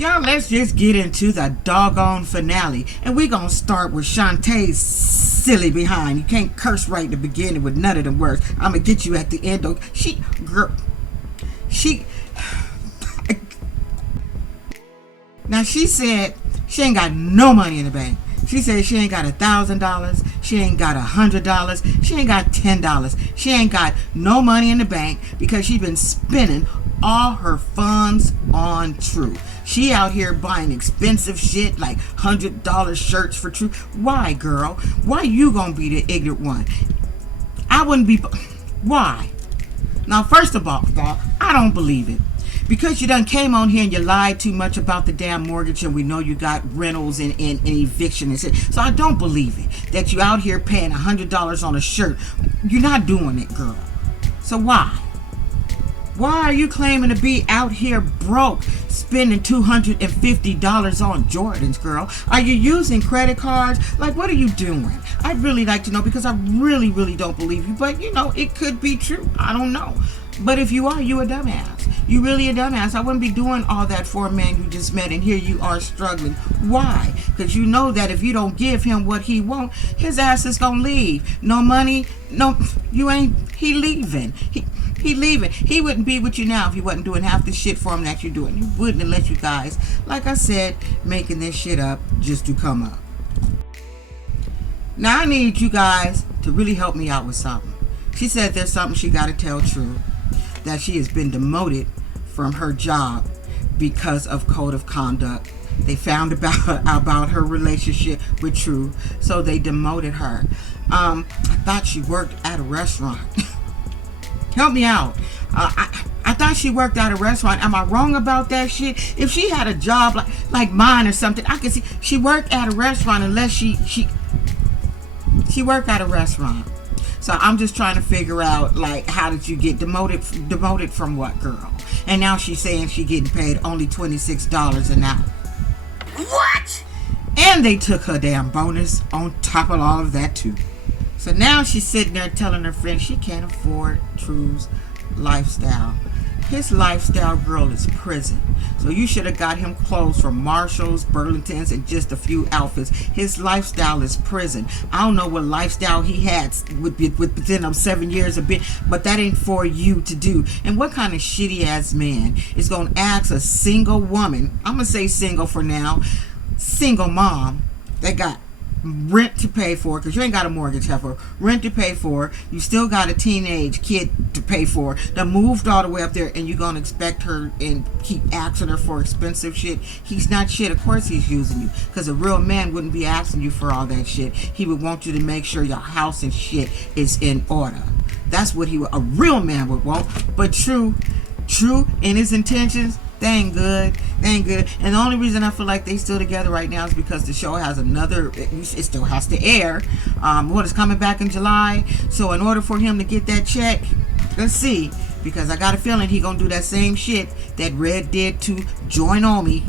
Y'all, let's just get into the doggone finale. And we gonna start with Shantae's silly behind. You can't curse right in the beginning with none of them words. I'm gonna get you at the end. Now she said she ain't got no money in the bank. She said she ain't got $1,000. She ain't got $100. She ain't got $10. She ain't got no money in the bank because she been spending all her funds on True. She out here buying expensive shit like $100 shirts for True. Why, girl? Why you gonna be the ignorant one? I wouldn't be. Why? Now, first of all, I don't believe it. Because you done came on here and you lied too much about the damn mortgage, and we know you got rentals and eviction and shit. So I don't believe it that you out here paying $100 on a shirt. You're not doing it, girl. So why? Why are you claiming to be out here broke, spending $250 on Jordans, girl? Are you using credit cards? Like, what are you doing? I'd really like to know, because I really, really don't believe you. But, you know, it could be true. I don't know. But if you are, you a dumbass. You really a dumbass. I wouldn't be doing all that for a man you just met, and here you are struggling. Why? Because you know that if you don't give him what he wants, his ass is gonna leave. No money, no, you ain't, he leaving. He leaving. He wouldn't be with you now if you wasn't doing half the shit for him that you're doing. You wouldn't unless you guys, like I said, making this shit up just to come up. Now I need you guys to really help me out with something. She said there's something she got to tell True, that she has been demoted from her job because of code of conduct. They found about her relationship with True, so they demoted her. I thought she worked at a restaurant. Help me out. I thought she worked at a restaurant. Am I wrong about that shit? If she had a job like mine or something, I could see she worked at a restaurant, unless she worked at a restaurant. So I'm just trying to figure out, like, how did you get demoted from what, girl? And now she's saying she getting paid only $26 an hour. What? And they took her damn bonus on top of all of that too. So now she's sitting there telling her friend she can't afford True's lifestyle. His lifestyle, girl, is prison. So you should have got him clothes from Marshalls, Burlingtons, and just a few outfits. His lifestyle is prison. I don't know what lifestyle he had within them 7 years a bit, but that ain't for you to do. And what kind of shitty ass man is gonna ask a single woman, I'm gonna say single for now, single mom that got rent to pay for, because you ain't got a mortgage, heifer, rent to pay for, you still got a teenage kid to pay for, that moved all the way up there, and you gonna expect her and keep asking her for expensive shit? He's not shit. Of course he's using you, because a real man wouldn't be asking you for all that shit. He would want you to make sure your house and shit is in order. That's what a real man would want. But True in his intentions, they ain't good. And the only reason I feel like they still together right now is because the show has it still has to air. What is coming back in July. So in order for him to get that check, let's see, because I got a feeling he gonna do that same shit that Red did to Join On Me.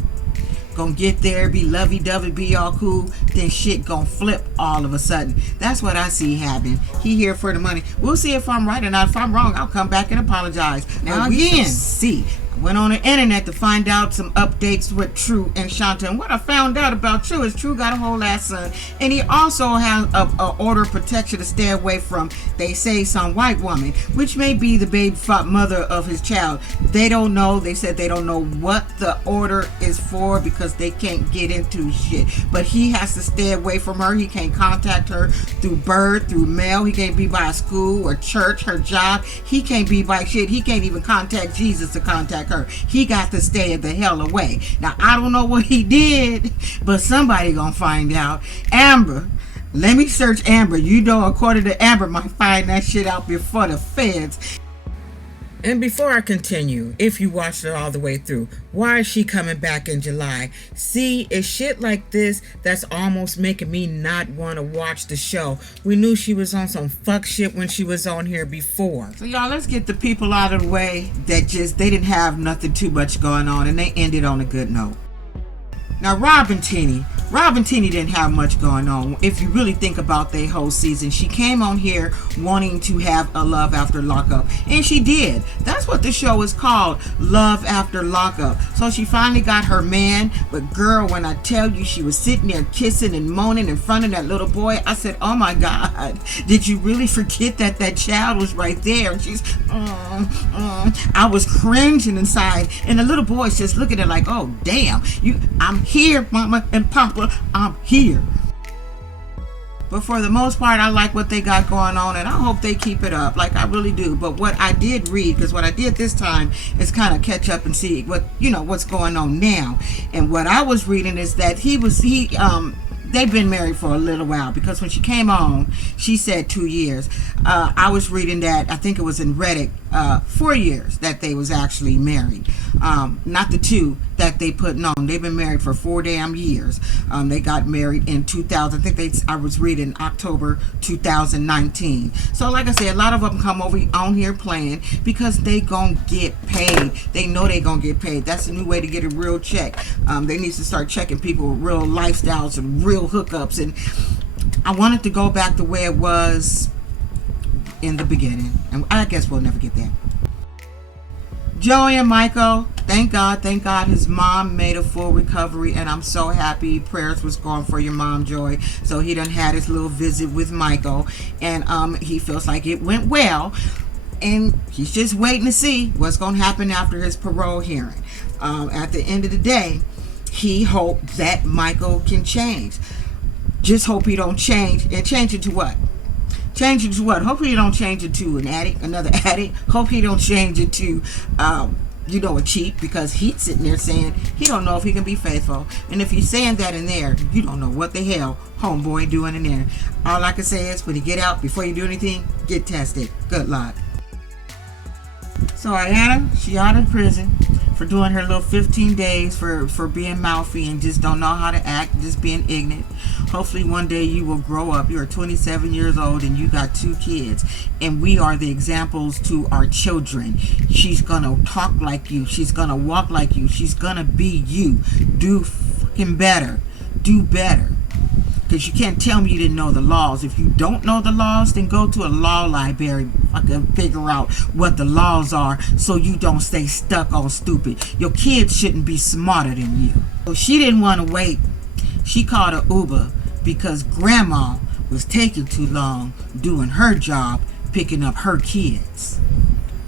Gonna get there, be lovey-dovey, be all cool, then shit gonna flip all of a sudden. That's what I see happening. He here for the money. We'll see if I'm right or not. If I'm wrong, I'll come back and apologize. Now again, see, I went on the internet to find out some updates with True and Shante. And what I found out about True is True got a whole ass son. And he also has a order of protection to stay away from, they say, some white woman, which may be the baby mother of his child. They don't know. They said they don't know what the order is for because they can't get into shit. But he has to stay away from her. He can't contact her through bird, through mail. He can't be by a school or church, her job. He can't be by shit. He can't even contact Jesus to contact her. He got to stay the hell away. Now, I don't know what he did, but somebody gonna find out. Amber, let me search Amber. You know, according to Amber, might find that shit out before the feds. And before I continue, if you watched it all the way through, why is she coming back in July? See, it's shit like this that's almost making me not want to watch the show. We knew she was on some fuck shit when she was on here before. So y'all, let's get the people out of the way that they didn't have nothing too much going on, and they ended on a good note. Now, Rob and Teeny, Rob and Tini didn't have much going on. If you really think about their whole season, she came on here wanting to have a love after lockup, and she did. That's what the show is called, Love After Lockup. So she finally got her man, but girl, when I tell you she was sitting there kissing and moaning in front of that little boy, I said, oh my God, did you really forget that that child was right there? And she's, I was cringing inside, and the little boy's just looking at her like, oh damn, I'm here, Mama and Papa, I'm here. But for the most part, I like what they got going on, and I hope they keep it up. Like, I really do. But what I did read, because what I did this time is kind of catch up and see what's going on now. And what I was reading is that they've been married for a little while, because when she came on, she said 2 years. I was reading that, I think it was in Reddit, 4 years that they was actually married. Not the 2 that they put on. They've been married for 4 damn years. They got married in 2000. I was reading October 2019. So like I said, a lot of them come over on here playing because they gonna get paid. They know they gonna get paid. That's a new way to get a real check. They need to start checking people with real lifestyles and real hookups. And I wanted to go back the way it was in the beginning, and I guess we'll never get there. Joey and Michael, thank God his mom made a full recovery, and I'm so happy. Prayers was going for your mom, Joey. So he done had his little visit with Michael, and he feels like it went well, and he's just waiting to see what's going to happen after his parole hearing. At the end of the day, he hoped that Michael can change. Just hope he don't change. And change it to what? Change it to what? Hopefully you don't change it to an addict, another addict. Hope he don't change it to, a cheat, because he's sitting there saying he don't know if he can be faithful. And if he's saying that in there, you don't know what the hell homeboy doing in there. All I can say is, when you get out, before you do anything, get tested. Good luck. So Ayana, she out of prison for doing her little 15 days for being mouthy and just don't know how to act, just being ignorant. Hopefully one day you will grow up. You're 27 years old and you got 2 kids, and we are the examples to our children. She's gonna talk like you. She's gonna walk like you. She's gonna be you. Do fucking better. Do better. Because you can't tell me you didn't know the laws. If you don't know the laws, then go to a law library. Fucking figure out what the laws are so you don't stay stuck on stupid. Your kids shouldn't be smarter than you. So she didn't want to wait. She called an Uber because grandma was taking too long doing her job, picking up her kids.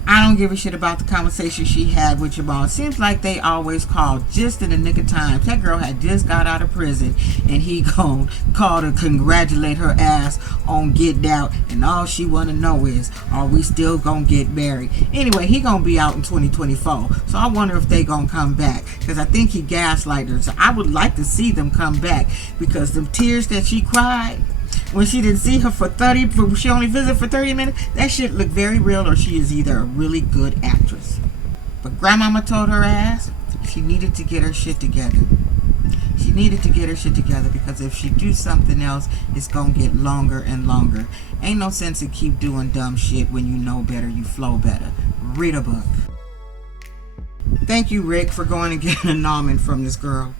I don't give a shit about the conversation she had with your mom. Seems like they always call just in the nick of time. That girl had just got out of prison, and he gon' call to congratulate her ass on getting out, and all she want to know is, are we still gonna get married? Anyway, he gonna be out in 2024, so I wonder if they gonna come back, because I think he gaslighted her. So I would like to see them come back, because the tears that she cried when she didn't see her she only visited for 30 minutes, that shit looked very real, or she is either a really good actress. But grandmama told her ass she needed to get her shit together. She needed to get her shit together, because if she do something else, it's gonna get longer and longer. Ain't no sense in keep doing dumb shit when you know better, you flow better. Read a book. Thank you, Rick, for going and getting a nomin from this girl.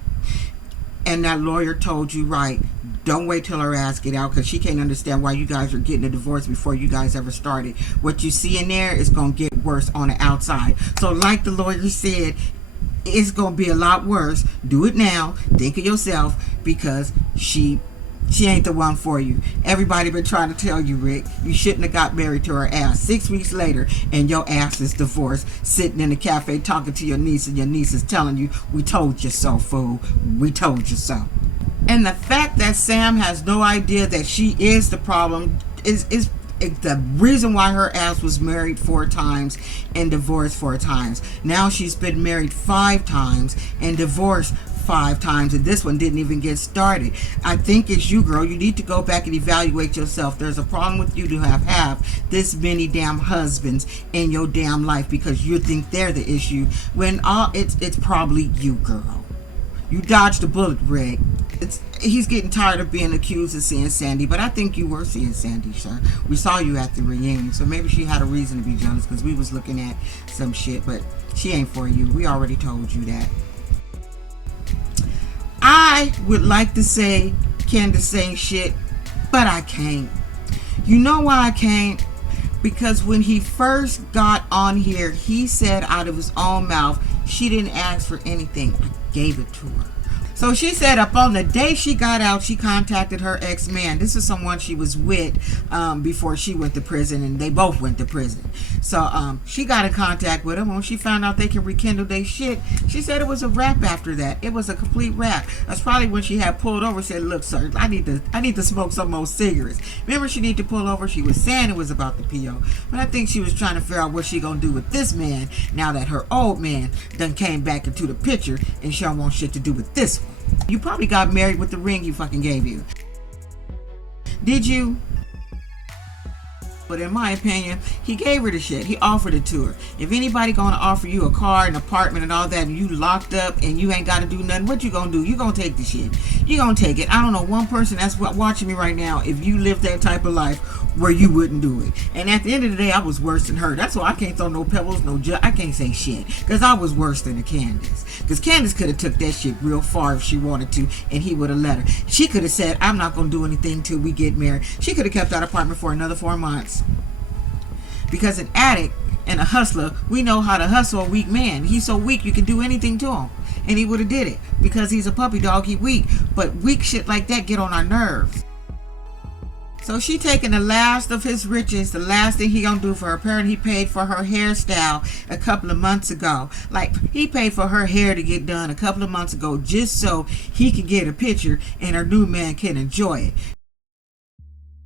And that lawyer told you right. Don't wait till her ass get out, because she can't understand why you guys are getting a divorce before you guys ever started. What you see in there is going to get worse on the outside. So like the lawyer said, it's going to be a lot worse. Do it now. Think of yourself, because she ain't the one for you. Everybody been trying to tell you, Rick, you shouldn't have got married to her ass. 6 weeks later, and your ass is divorced, sitting in a cafe talking to your niece, and your niece is telling you, we told you so, fool. We told you so. And the fact that Sam has no idea that she is the problem is the reason why her ass was married 4 times and divorced 4 times. Now she's been married 5 times and divorced 5 times, and this one didn't even get started. I think it's you, girl. You need to go back and evaluate yourself. There's a problem with you to have this many damn husbands in your damn life, because you think they're the issue when it's probably you, girl. You dodged the bullet, Rick. He's getting tired of being accused of seeing Sandy, but I think you were seeing Sandy, sir. We saw you at the reunion, so maybe she had a reason to be jealous, because we was looking at some shit, but she ain't for you. We already told you that. I I would like to say Candace ain't shit, but I can't. You know why I can't? Because when he first got on here, he said out of his own mouth, she didn't ask for anything. I gave it to her. So she said up on the day she got out, she contacted her ex-man. This is someone she was with before she went to prison, and they both went to prison. So she got in contact with him. When she found out they can rekindle their shit, she said it was a wrap after that. It was a complete wrap. That's probably when she had pulled over, said, look, sir, I need to smoke some more cigarettes. Remember, she needed to pull over. She was saying it was about the PO. But I think she was trying to figure out what she going to do with this man now that her old man done came back into the picture, and she don't want shit to do with this one. You probably got married with the ring you fucking gave you. Did you? But in my opinion, he gave her the shit. He offered it to her. If anybody gonna offer you a car, an apartment, and all that, and you locked up and you ain't gotta do nothing, what you gonna do? You gonna take the shit. You gonna take it. I don't know one person that's watching me right now, if you live that type of life where you wouldn't do it. And at the end of the day, I was worse than her. That's why I can't throw no pebbles, I can't say shit. Because I was worse than the Candace. Because Candace could have took that shit real far if she wanted to, and he would have let her. She could have said, I'm not gonna do anything till we get married. She could have kept that apartment for another 4 months. Because an addict and a hustler, we know how to hustle a weak man. He's so weak you can do anything to him. And he would have did it. Because he's a puppy dog, he weak. But weak shit like that get on our nerves. So she taking the last of his riches, the last thing he gonna do for her. Apparently he paid for her hairstyle a couple of months ago. Like, he paid for her hair to get done a couple of months ago just so he could get a picture and her new man can enjoy it.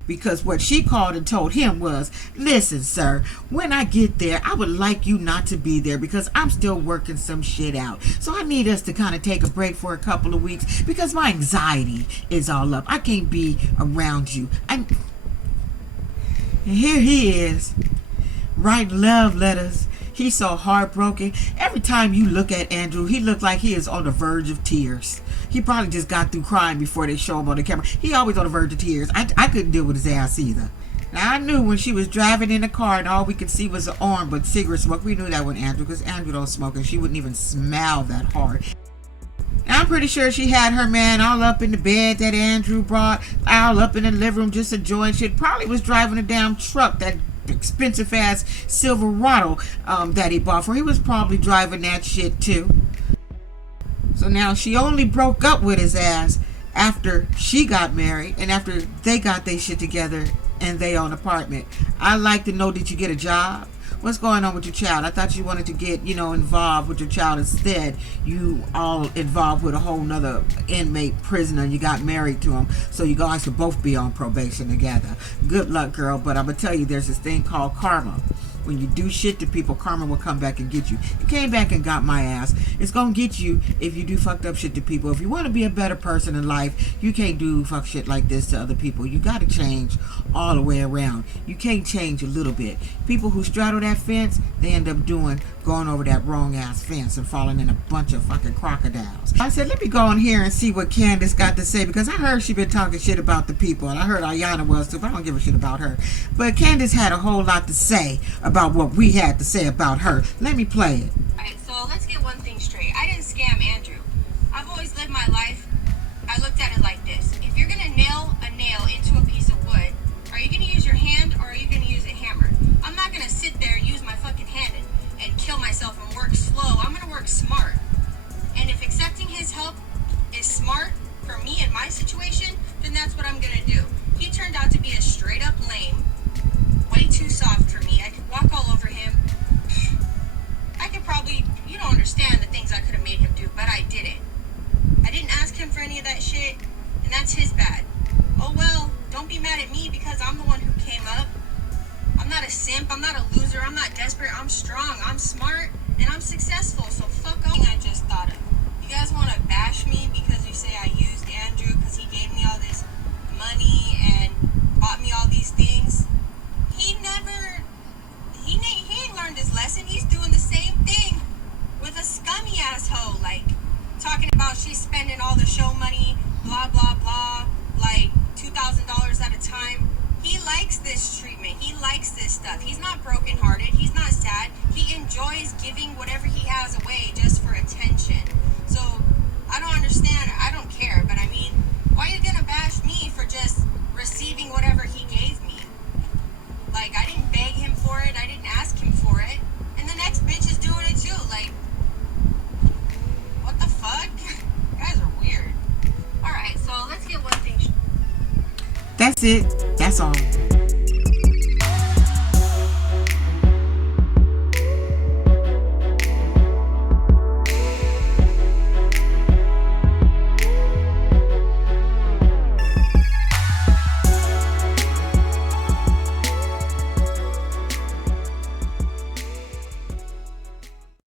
Because what she called and told him was, listen, sir, when I get there, I would like you not to be there because I'm still working some shit out. So I need us to kind of take a break for a couple of weeks because my anxiety is all up. I can't be around you. And here he is, writing love letters. He's so heartbroken. Every time you look at Andrew, he looked like he is on the verge of tears. He probably just got through crying before they show him on the camera. He always on the verge of tears. I couldn't deal with his ass either. Now, I knew when she was driving in the car and all we could see was the arm but cigarette smoke. We knew that wasn't Andrew because Andrew don't smoke and she wouldn't even smell that hard. And I'm pretty sure she had her man all up in the bed that Andrew brought, all up in the living room just enjoying shit. Probably was driving a damn truck, that expensive ass Silverado that he bought for. He was probably driving that shit too. So now she only broke up with his ass after she got married and after they got their shit together and they own an apartment. I'd like to know, did you get a job? What's going on with your child? I thought you wanted to get, involved with your child. Instead, you all involved with a whole nother inmate prisoner. You got married to him. So you guys could both be on probation together. Good luck, girl. But I'm going to tell you, there's this thing called karma. When you do shit to people, karma will come back and get you. You came back and got my ass. It's going to get you if you do fucked up shit to people. If you want to be a better person in life, you can't do fuck shit like this to other people. You got to change all the way around. You can't change a little bit. People who straddle that fence, they end up going over that wrong ass fence and falling in a bunch of fucking crocodiles. I said, let me go in here and see what Candace got to say, because I heard she been talking shit about the people, and I heard Ayana was too, but I don't give a shit about her. But Candace had a whole lot to say about what we had to say about her. Let me play it. Alright, so let's get one thing straight. I didn't scam Andrew. I've always lived my life. I looked at it like this. If you're gonna nail a nail into a piece of wood, are you gonna use your hand or are you gonna use a hammer? I'm not gonna sit there and use my fucking hand and kill myself and work slow. I'm gonna work smart. And if accepting his help is smart for me in my situation, then that's what I'm gonna do. He turned out to be a straight up lame, way too soft for me. I could walk all over him. I could probably, you don't understand the things I could have made him do, but I didn't. I didn't ask him for any of that shit, and that's his bad. Oh well, don't be mad at me because I'm the one who came up. I'm not a simp, I'm not a loser, I'm not desperate, I'm strong, I'm smart, and I'm successful, so fuck off. I just thought of. You guys want to bash me because you say I used Andrew because he gave me all this money and bought me all these things? He ain't learned his lesson. He's doing the same thing with a scummy asshole, like talking about she's spending all the show money, blah blah blah, like $2,000 at a time. He likes this treatment. He likes this stuff. He's not brokenhearted. He's not sad. He enjoys giving whatever he has away just for attention. So I don't understand. I don't care. it. That's all.